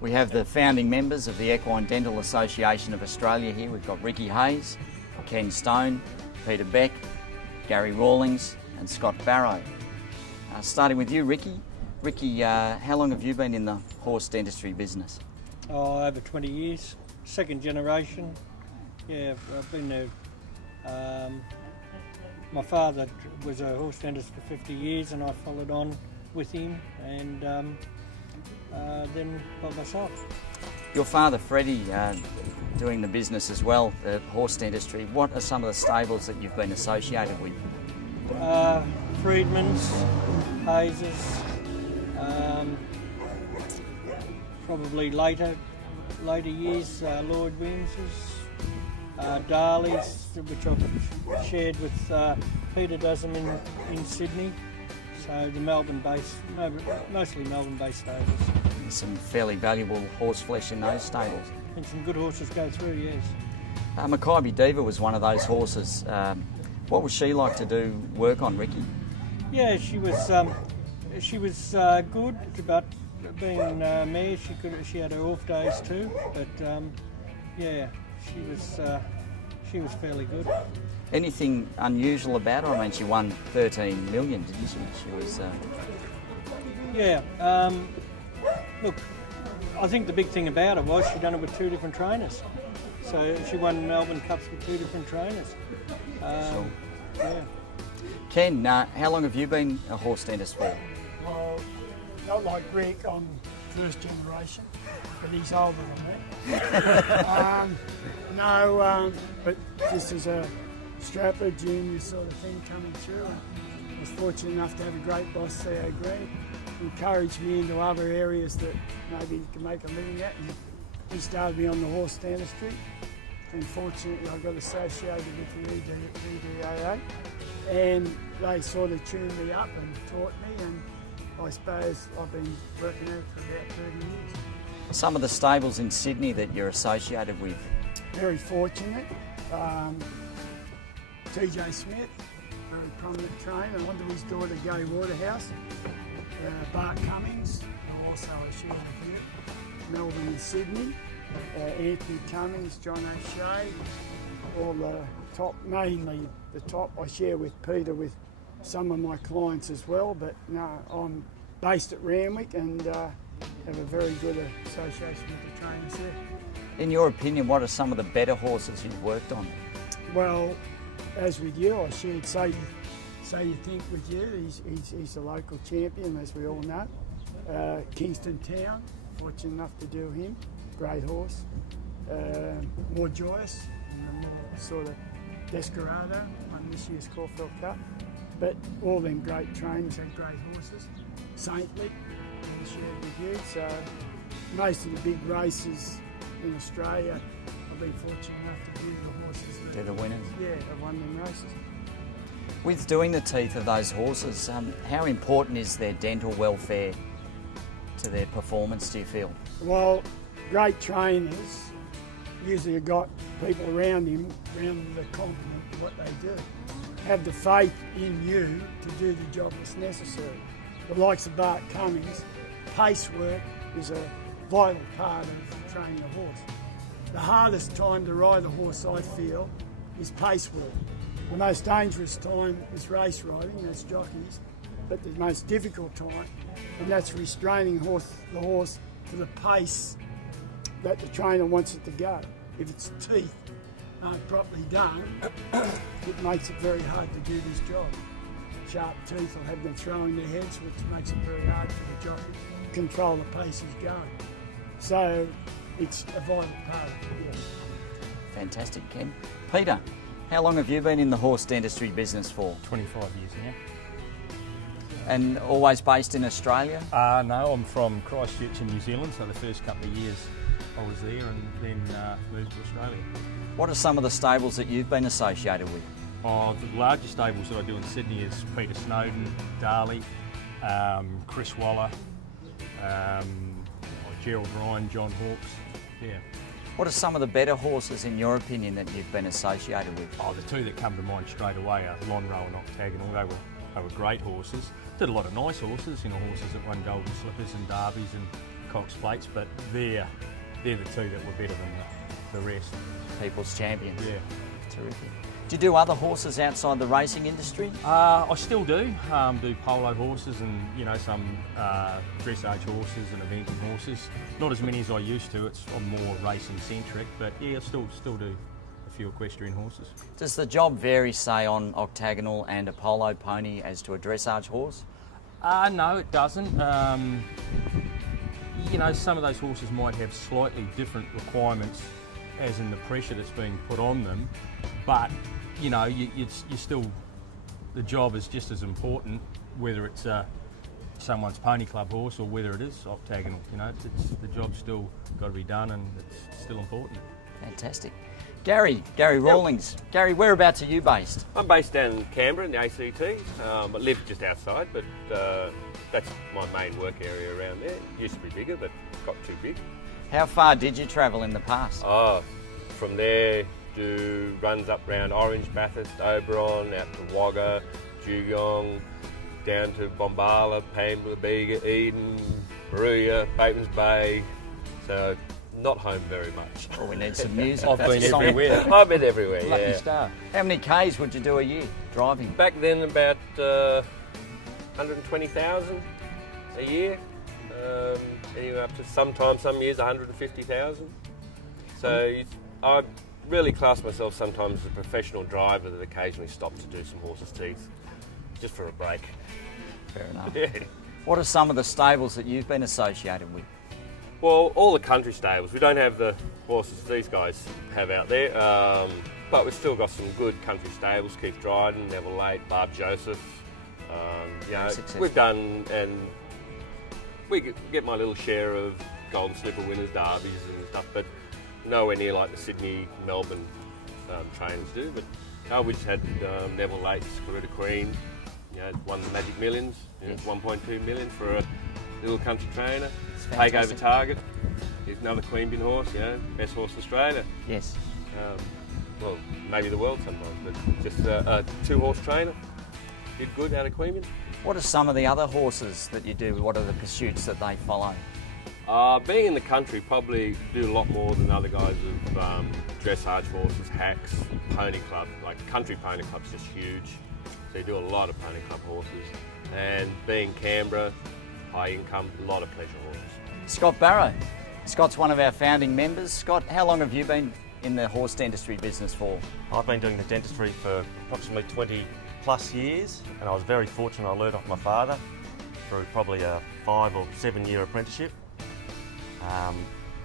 We have the founding members of the Equine Dental Association of Australia here. We've got Ricky Hayes, Ken Stone, Peter Beck, Gary Rawlings and Scott Barrow. Starting with you, Ricky. Ricky, how long have you been in the horse dentistry business? Oh, over 20 years, second generation. Yeah, I've been there. My father was a horse dentist for 50 years and I followed on with him and then by myself. Your father, Freddie, doing the business as well, the horse dentistry. What are some of the stables that you've been associated with? Freedman's, Hayes', probably later years, Lloyd Williams's, Darley's, which I've shared with Peter does them in Sydney. So the Melbourne-based, mostly Melbourne-based stables. There's some fairly valuable horse flesh in those stables. And some good horses go through, yes. Makybe Diva was one of those horses. What was she like to do work on, Ricky? Yeah, she was good, but being a mare, she had her off days too. But yeah, she was fairly good. Anything unusual about her? I mean, she won 13 million, didn't she? She was. Yeah. Look, I think the big thing about her was she done it with two different trainers. So she won Melbourne Cups with two different trainers. Sure. Yeah. Ken, how long have you been a horse dentist for? Well, not like Rick, I'm first generation, but he's older than me. But just as a strapper, junior sort of thing coming through, and I was fortunate enough to have a great boss, C.A. Green, encouraged me into other areas that maybe you can make a living at, and he started me on the horse dentistry, and fortunately I got associated with the EDAA, and they sort of tuned me up and taught me, and I suppose I've been working out for about 30 years. Some of the stables in Sydney that you're associated with? Very fortunate. TJ Smith, very prominent trainer, under his daughter Gay Waterhouse. Bart Cummings, who also associated with Melbourne and Sydney. Anthony Cummings, John O'Shea, all the top, mainly the top I share with Peter with some of my clients as well, but no, I'm based at Randwick and have a very good association with the trainers there. In your opinion, what are some of the better horses you've worked on? Well, as with you, I shared Say You Think with you. He's a local champion, as we all know. Kingston Town, fortunate enough to do him. Great horse. More Joyous, sort of Desperado, won this year's Caulfield Cup. But all them great trainers had great horses. Saintly, I shared with you. So most of the big races in Australia, I've been fortunate enough to do the horses. They're the winners? Yeah, I've won them races. With doing the teeth of those horses, how important is their dental welfare to their performance, do you feel? Well, great trainers usually have got people around him, around the compliment of what they do. Have the faith in you to do the job that's necessary. The likes of Bart Cummings, pace work is a vital part of training a horse. The hardest time to ride a horse, I feel, is pace work. The most dangerous time is race riding, that's jockeys, but the most difficult time, and that's restraining the horse to the pace that the trainer wants it to go. If its teeth aren't properly done, it makes it very hard to do this job. Sharp teeth will have them throwing their heads, which makes it very hard for the jockey to control the pace he's going. So it's a vital part of it. Fantastic, Ken. Peter, how long have you been in the horse dentistry business for? 25 years now. And always based in Australia? No, I'm from Christchurch in New Zealand, so the first couple of years I was there and then moved to Australia. What are some of the stables that you've been associated with? The largest stables that I do in Sydney is Peter Snowden, Darley, Chris Waller, Gerald Ryan, John Hawkes. Yeah. What are some of the better horses, in your opinion, that you've been associated with? The two that come to mind straight away are Lonro and Octagonal. They were great horses. Did a lot of nice horses, horses that won Golden Slippers and Derbies and Cox plates, but they're the two that were better than the rest. People's champions. Yeah. Terrific. Do you do other horses outside the racing industry? I still do polo horses and some dressage horses and eventing horses. Not as many as I used to. I'm more racing centric, but yeah, I still do a few equestrian horses. Does the job vary, say, on octagonal and a polo pony as to a dressage horse? No, it doesn't. Some of those horses might have slightly different requirements, as in the pressure that's being put on them, but you still, the job is just as important, whether it's someone's pony club horse or whether it is octagonal. The job's still got to be done, and it's still important. Fantastic. Gary Rawlings. Gary, whereabouts are you based? I'm based down in Canberra in the ACT. I live just outside, but that's my main work area around there. Used to be bigger, but got too big. How far did you travel in the past? From there, do runs up round Orange, Bathurst, Oberon, out to Wagga, Dugong, down to Bombala, Pambula, Bega, Eden, Maruya, Bateman's Bay. So not home very much. Oh, we need some music. I've been everywhere. I've been everywhere, Lucky yeah. star. How many Ks would you do a year driving? Back then about 120,000 a year. Anyway, up to sometimes some years 150,000. So I really class myself sometimes as a professional driver that occasionally stops to do some horse's teeth, just for a break. Fair enough. Yeah. What are some of the stables that you've been associated with? Well, all the country stables. We don't have the horses these guys have out there, but we've still got some good country stables. Keith Dryden, Neville Late, Barb Joseph. We've done, and we get my little share of Golden Slipper winners, derbies and stuff, but nowhere near like the Sydney, Melbourne trainers do. But we just had Neville Late's Equine, won the Magic Millions, 1.2 million for a little country trainer. Take over Target, another Queanbeyan horse, best horse in Australia. Yes. Well, maybe the world sometimes, but just a two-horse trainer. Did good out of Queanbeyan. What are some of the other horses that you do? What are the pursuits that they follow? Being in the country, probably do a lot more than other guys of dressage horses, hacks, pony club. Like country pony club's just huge. So you do a lot of pony club horses. And being Canberra, high income, a lot of pleasure horses. Scott Barrow. Scott's one of our founding members. Scott, how long have you been in the horse dentistry business for? I've been doing the dentistry for approximately 20 plus years, and I was very fortunate. I learned off my father through probably a 5 or 7 year apprenticeship.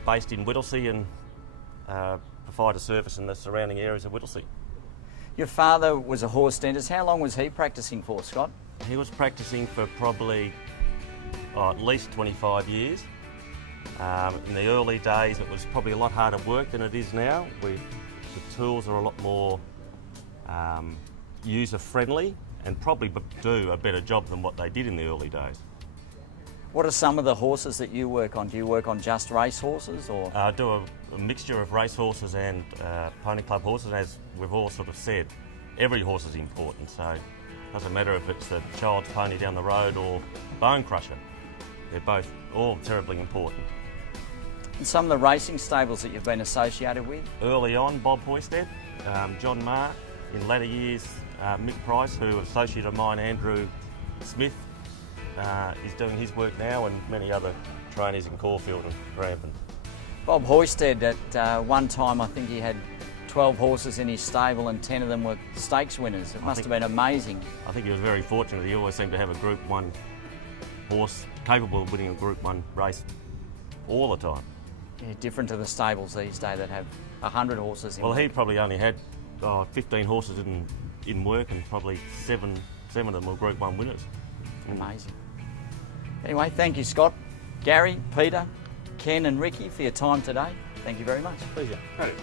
Based in Whittlesea, and provide a service in the surrounding areas of Whittlesea. Your father was a horse dentist. How long was he practicing for, Scott? He was practicing for probably at least 25 years. In the early days it was probably a lot harder work than it is now. The tools are a lot more user friendly and probably do a better job than what they did in the early days. What are some of the horses that you work on? Do you work on just race horses, or? I do a mixture of race horses and pony club horses. As we've all sort of said, every horse is important, so it doesn't matter if it's a child's pony down the road or bone crusher. They're both all terribly important. And some of the racing stables that you've been associated with? Early on, Bob Hoysted, John Marr. In latter years, Mick Price, who was associate of mine, Andrew Smith, is doing his work now, and many other trainees in Caulfield and Grampian. Bob Hoysted, at one time I think he had 12 horses in his stable and 10 of them were stakes winners. It must have been amazing. I think he was very fortunate. He always seemed to have a Group 1 horse capable of winning a Group 1 race all the time. Yeah, different to the stables these days that have 100 horses in. Well, he probably only had 15 horses in work, and probably seven of them were Group 1 winners. Amazing. Anyway, thank you, Scott, Gary, Peter, Ken and Ricky for your time today. Thank you very much. Pleasure. Right.